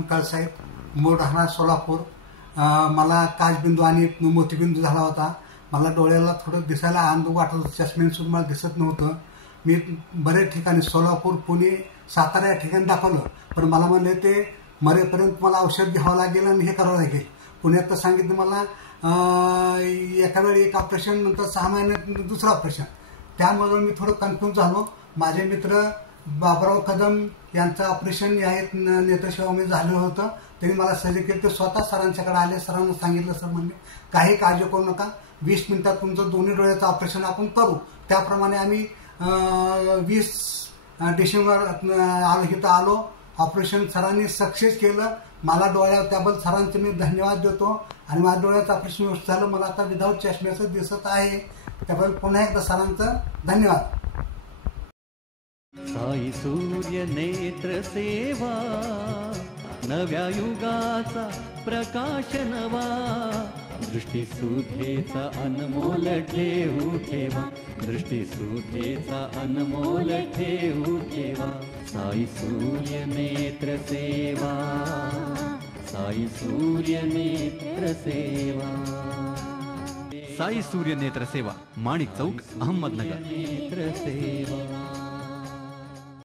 रामन काळसाहेब, मूळ राहणार सोलापूर. मला काचबिंदू आणि मोतीबिंदू झाला होता. मला डोळ्याला थोडं दिसायला आंदू वाटत होतं, चष्म्यासून मला दिसत नव्हतं. मी बरेच ठिकाणी सोलापूर, पुणे, सातारा या ठिकाणी दाखवलं, पण मला म्हणले ते मरेपर्यंत मला औषध घ्यावं लागेल आणि हे करावं लागेल. पुण्यात तर सांगितलं मला एका वेळी एक ऑपरेशन, नंतर 6 महिन्यात दुसरं ऑपरेशन. त्यामुळे मी थोडं कन्फ्यूज झालो. माझे मित्र बाबुराव कदम यांचं ऑपरेशन या नेत्रसेवामध्ये झालं होतं. त्यांनी मला सजेस्ट केलं. ते स्वतः सरांच्याकडे आले. सरांना सांगितलं, सर म्हणले काही काळजी करू नका, 20 मिनिटात तुमचं दोन्ही डोळ्याचं ऑपरेशन आपण करू. त्याप्रमाणे आम्ही 20 डिसेंबर इथं आलो. ऑपरेशन सरांनी सक्सेस केलं. मला डोळ्यावर त्याबद्दल सरांचे मी धन्यवाद देतो. आणि माझ्या डोळ्याचं ऑपरेशन व्यवस्थित झालं. मला आता विदाऊट चष्म्याचं दिसत आहे. त्याबद्दल पुन्हा एकदा सरांचं धन्यवाद. साई सूर्य नेत्र सेवा, नव्या युगाचा प्रकाश नवा, दृष्टीसुधेचा अनमोल ठेवू ठेवा, दृष्टीसुधेचा अनमोल ठेवू ठेवा. साई सूर्य नेत्र सेवा, साई सूर्य नेत्र सेवा. साई सूर्य नेत्र सेवा, माणिक चौक, अहमदनगर. नेत्र सेवा.